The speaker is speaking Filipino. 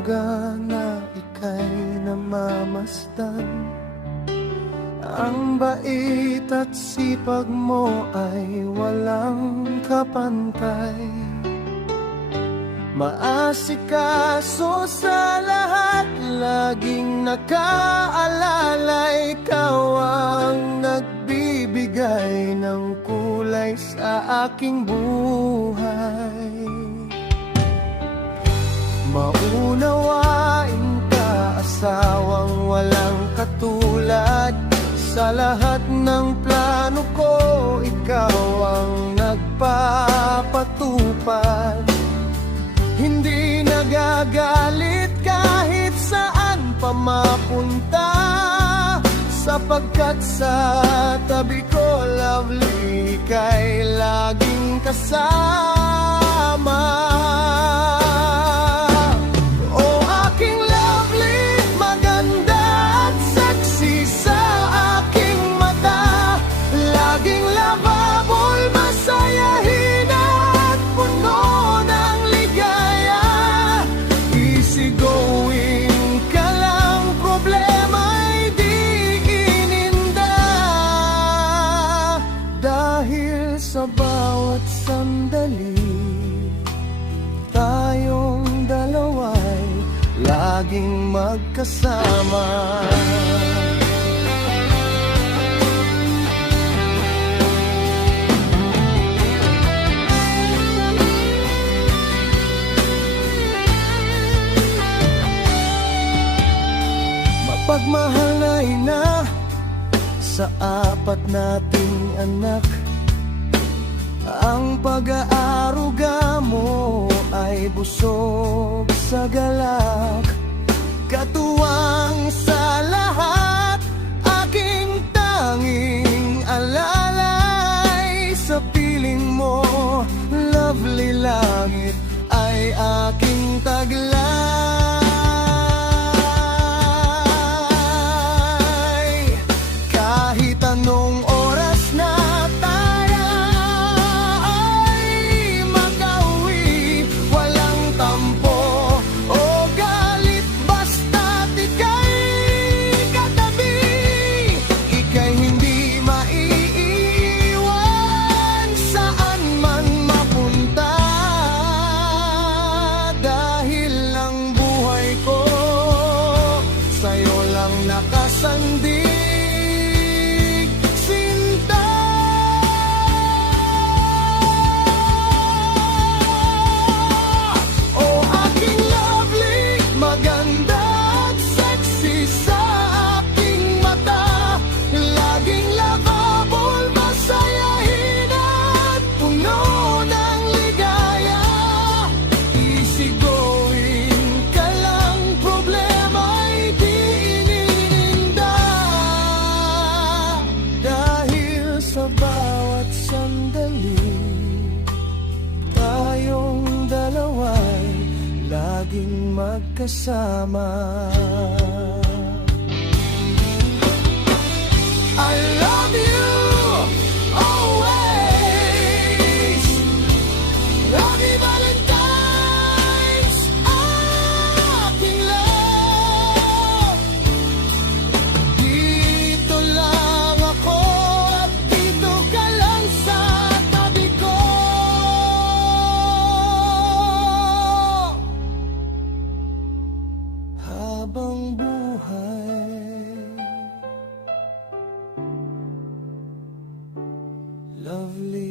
umaga na ika'y namamasdan. Ang bait at sipag mo ay walang kapantay. Maasikaso sa lahat, laging nakaalala. Ikaw ang nagbibigay ng kulay sa aking buhay. Maunawain ka, asawang walang katulad. Sa lahat ng plano ko, ikaw ang nagpapatupad. Hindi nagagalit kahit saan pa mapunta, sapagkat sa tabi ko, lovely, ika'y laging kasama. Oh, aking lovely, maganda at sexy sa aking mata. Laging lovable, masayahin at puno ng ligaya. Easygoing ka lang, problema'y di ininda. Dahil sa bawat sandali, tayong dalawa'y laging magkasama. Mapagmahal na ina sa apat nating anak. Ang pag-aaruga mo ay busog sa galak. Katuwang sa lahat, aking tanging alalay. Sa piling mo, lovely, langit ay aking taglay. Kahit anong oras na tayo ay makauwi, walang tampo o galit, basta't ika'y katabi. Ika'y hindi maiiwan saan man mapunta. Dahil ang buhay ko sa'yo lang nakasandig. Sa bawat sandali, tayong dalawa'y laging magkasama. I love you always. Happy Valentine's, aking love. Dito lang ako, habang buhay, lovely.